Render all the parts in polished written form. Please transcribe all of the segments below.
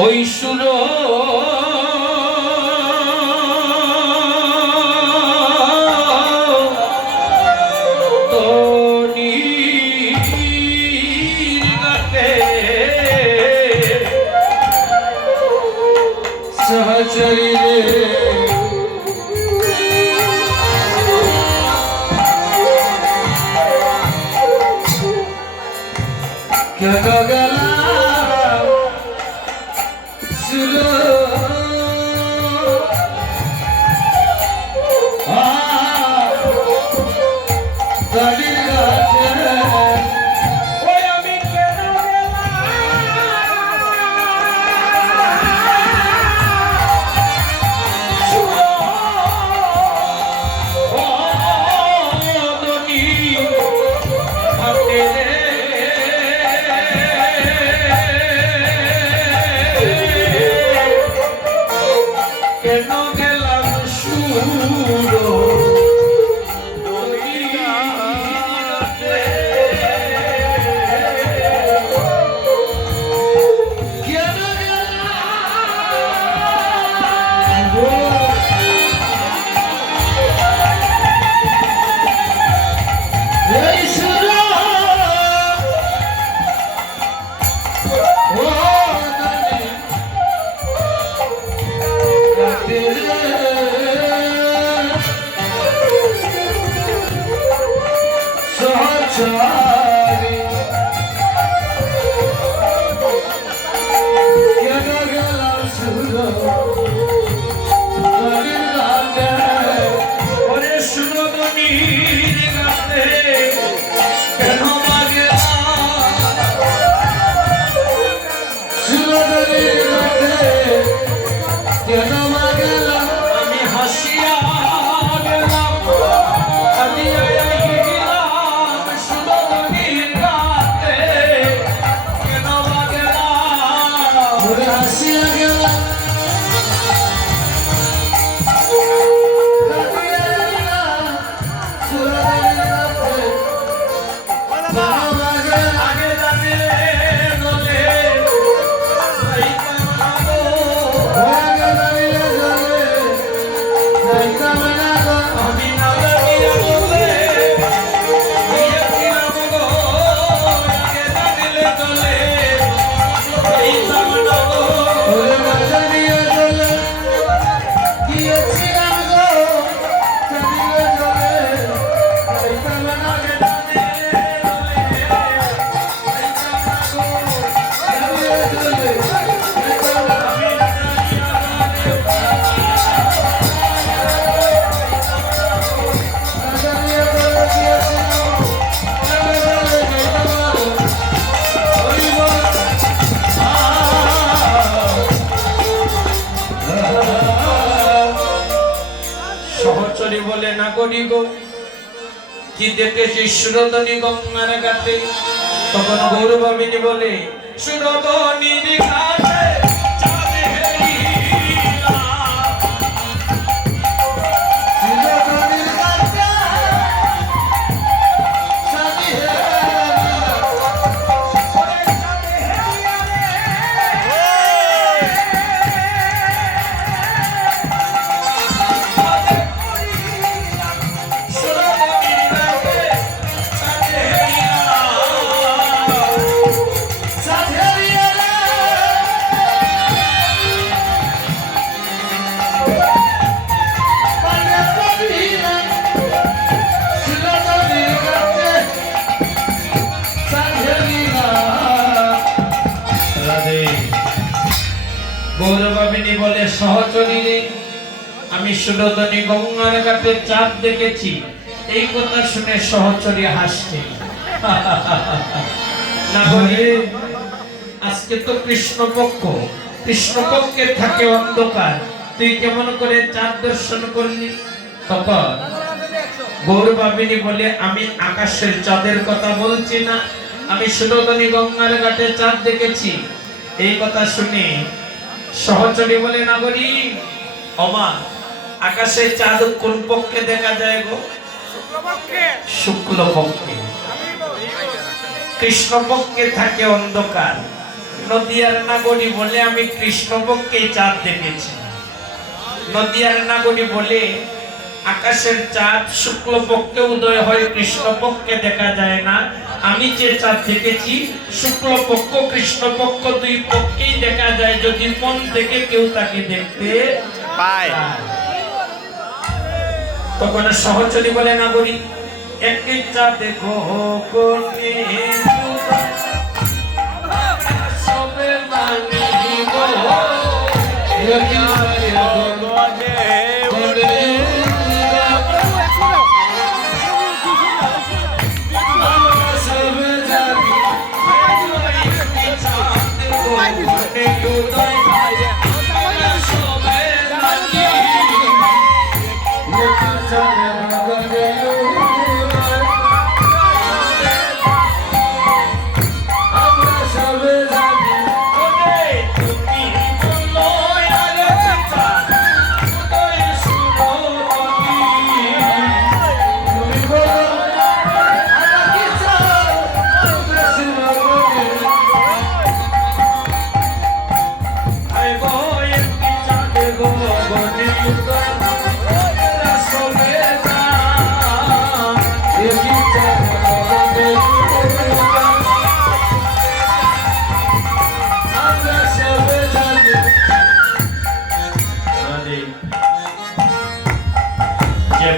ওই সুর सहचरी क्या गला सुरो বলে না করি গো কি দেখেছি সুরতনী গঙ্গার ঘাটে তখন গৌরবাবিনী বলে সুরতনীর ঘাটে গৌরবাবিনী বলে সহচরী রে আমি সুরতনী গঙ্গার ঘাটে চাঁদ দেখেছি এই কথা শুনে সহচরী হাসছে না বলে আজকে তো কৃষ্ণপক্ষে থাকে অন্ধকার তুই কেমন করে চাঁদ দর্শন করলি তখন গৌরবাবিনী বলে আমি আকাশের চাঁদের কথা বলছি না আমি সুরতনী গঙ্গার ঘাটে চাঁদ দেখেছি এই কথা শুনে সহচরী বলে নাগরী অমা আকাশে চাঁদ কোন পক্ষে দেখা যায় গো শুক্ল পক্ষে কৃষ্ণ পক্ষে থাকে অন্ধকার নদিয়ার নাগরী বলে আমি কৃষ্ণপক্ষে চাঁদ দেখেছি। নদিয়ার নাগরী বলে আকাশের চাঁদ শুক্লপক্ষে উদয় হয়, কৃষ্ণপক্ষে দেখা যায় না। আমি যে চাঁদ দেখেছি শুক্লপক্ষ কৃষ্ণপক্ষ দুই পক্ষেই দেখা যায়, যদি মন থেকে কেউ তাকে দেখতে পায়। তখন সহচরী বলে নাগরী একই চাঁদ দেখো কোনে সবে মানিব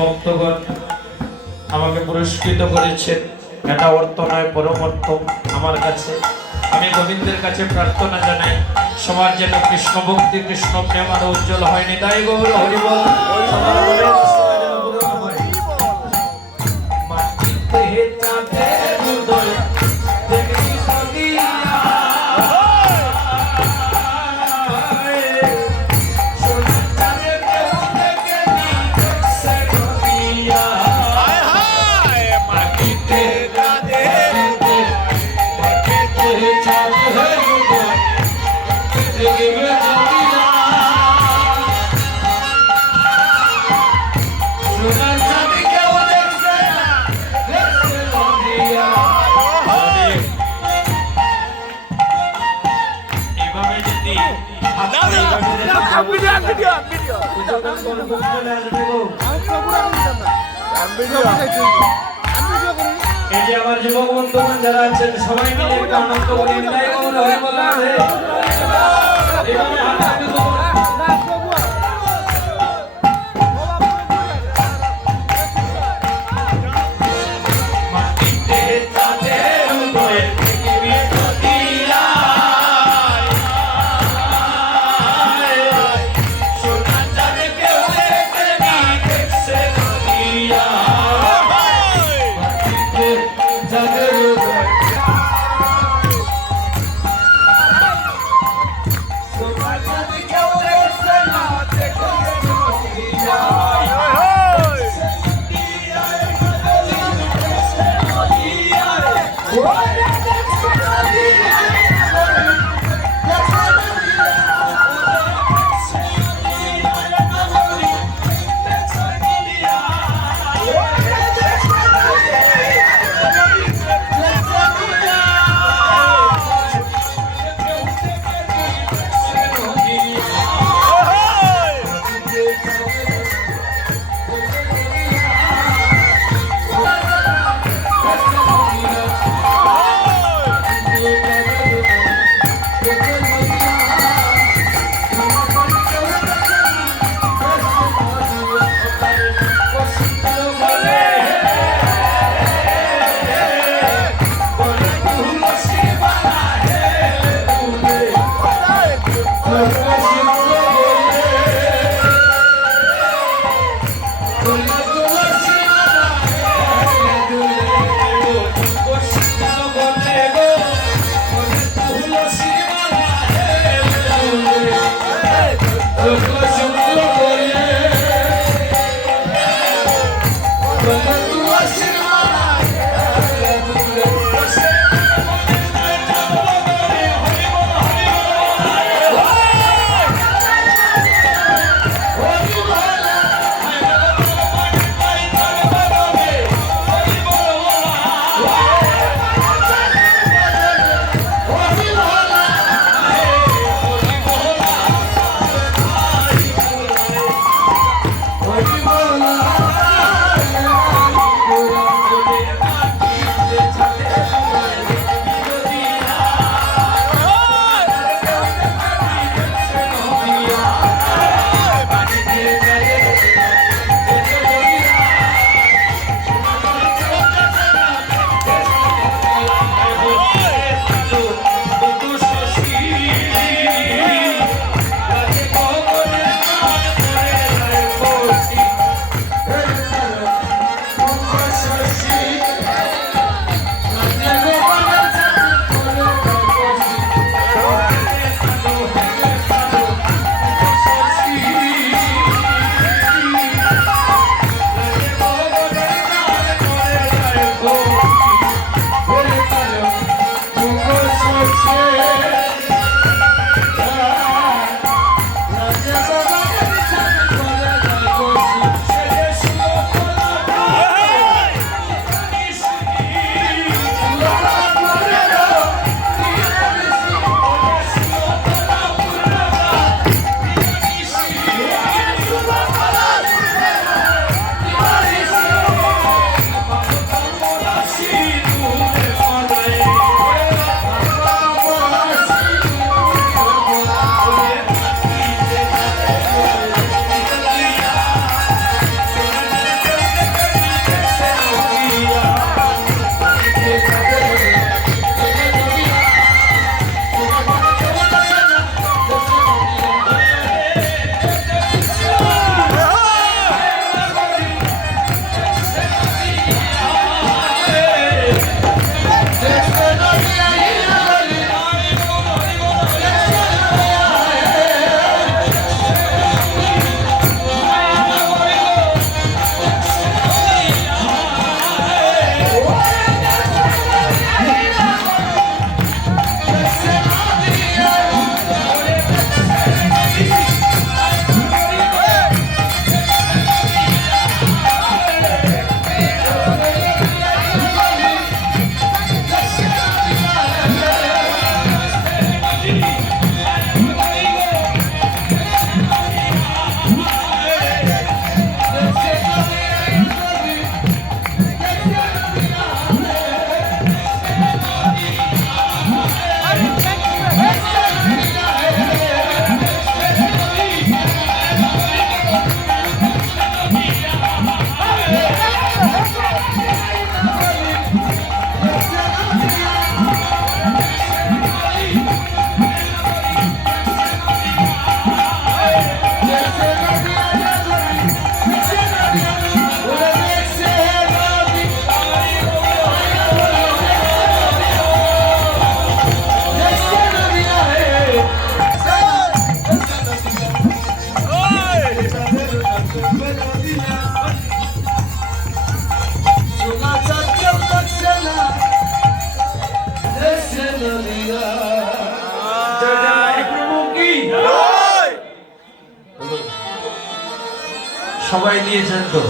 ভক্তগণ আমাকে পুরস্কৃত করেছেন, এটা অর্থ নয় পরম অর্থ আমার কাছে। আমি গোবিন্দের কাছে প্রার্থনা জানাই সবার যেন কৃষ্ণ ভক্তি কৃষ্ণ প্রেম আরো উজ্জ্বল হয়। নিতাই গৌর হরি বল। এই যে আমার যুবক বন্ধুগণ যারা আছেন সবাই মিলে একটু আনন্দ করি। নিতাই গৌর হরি বল। সবাই দিয়েছেন তো,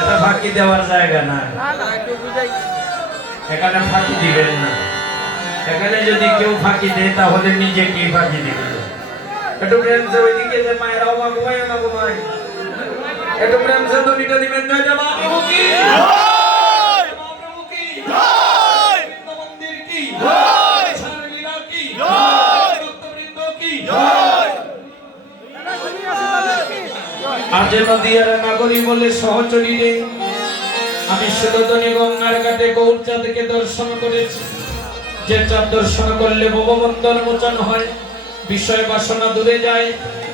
এটা ফাঁকি দেওয়ার জায়গা না, এখানে ফাঁকি দিবেন না। এখানে যদি কেউ ফাঁকি দেয় তাহলে নিজেকেই ফাঁকি দিবে। একটু প্রেম সে ওইদিকে যে মায়ের অবা ঘুমায় না ঘুমায়, একটু প্রেম সে দুনিটা দিবেন না। যে মহাপ্রভু কি, মহাপ্রভু কি, মন্দির কি, লীলা কি, ভক্তবৃন্দ কি। আজ নদীয়ার নাগরী বলে সহচরী রে, আমি সুদর্শনী গঙ্গার ঘাটে গৌরচাঁদকে দর্শন করেছি। যে চাঁদ দর্শন করলে ভববন্ধন মোচন হয়, বিষয় বাসনা দূরে যায়।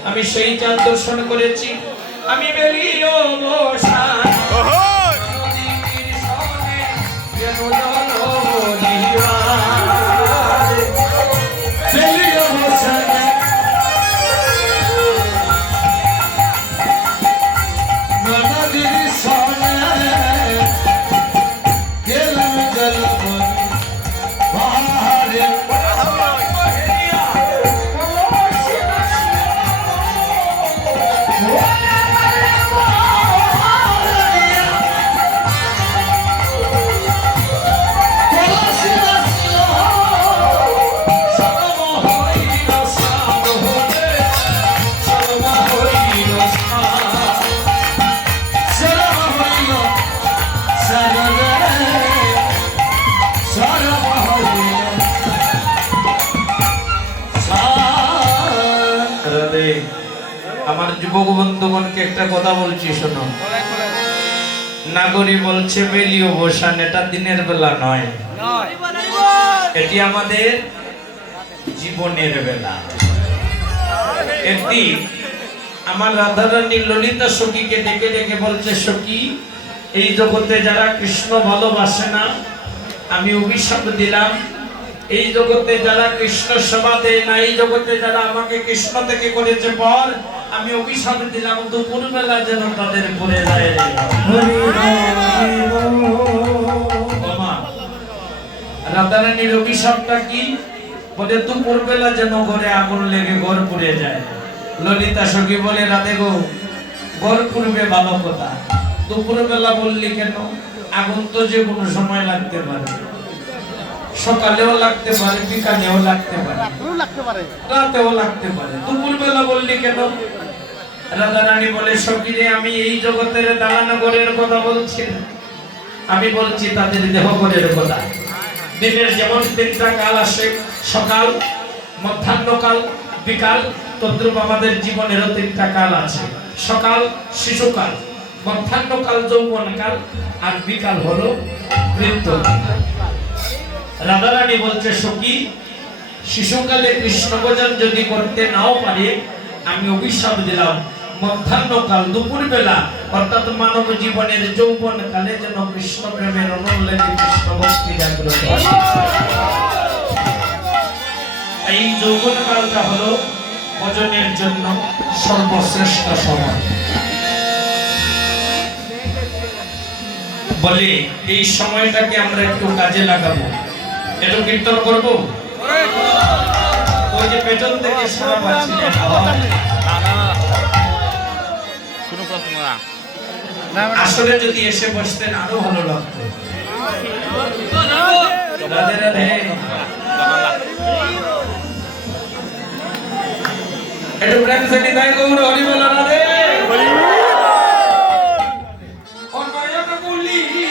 আমি সেই চাঁদ দর্শন করেছি। আমি বেরিয়ে বসা নদীর সনে যেন জল দিবার, বেরিয়ে বসা নদীর সনে গেলাম জল বাহারে। আমার যুবক বন্ধুগণকে একটা কথা বলছি, শোনো। নাগরী বলছে বেলিও বসান, এটা দিনের বেলা নয়, এটি আমাদের জীবনের বেলা। একটি আমার রাধারানী ললিতা সখীকে ডেকে ডেকে বলছে, সখী, এই জগতে যারা কৃষ্ণ ভালোবাসে না, আমি অভিশাপ দিলাম। এই জগতে যারা কৃষ্ণ সেবা দেয় না, এই জগতে যারা আমাকে কৃষ্ণ থেকে করেছে পর, আমি অভিশাপ দিলাম দুপুর বেলা যেন তাদের পড়ে যায়। রাধারানীর অভিশাপটা কি? বলে দুপুর বেলা যেন ঘরে আগুন লেগে ঘর পুড়ে যায়। ললিতা সখী বলে, রাধে গো, ঘর পুড়বে ভালো কথা, দুপুর বেলা বললি কেন? আগুন তো যে কোনো সময় লাগতে পারে, সকালেও লাগতে পারে, বিকালেও লাগতে পারে, রাতেও লাগতে পারে, দুপুর বেলা বললি কেন? রাধারানী বলে, সখী রে, আমি এই জগতের দালানগরের কথা বলছি না, আমি বলছি তাদের দেহগরের কথা। দিনের যেমন তিনটা কাল আসে, সকাল, মধ্যাহ্নকাল, বিকাল, তদ্রূপ আমাদের জীবনেরও তিনটা কাল আছে। সকাল শিশুকাল, মধ্যাহ্নকাল যৌবনকাল, আর বিকাল হলো মৃত্যুকাল। রাধারানী বলছে, সখী, শিশুকালে কৃষ্ণ ভজন যদি করতে নাও পারে, আমি অভিশাপ দিলাম মধ্যাহ্নকাল, দুপুর বেলা, অর্থাৎ মানব জীবনের যৌবন কালে যেন কৃষ্ণ প্রেমের অনুল্লেখে কৃষ্ণ ভক্তি জাগ্রত হয়। এই যৌবন কালটা হলো ভজনের জন্য সর্বশ্রেষ্ঠ সময়। বলে এই সময়টাকে আমরা একটু কাজে লাগাবো, একটু কীর্তন করবো। ওই যে পেছন থেকে সারা পাচ্ছিলেন, আসলে যদি এসে বসতেন আরো ভালো লাগতো। রাধে রাধে। একটু প্রেম থেকে তাই গৌর হরি বল রাধে।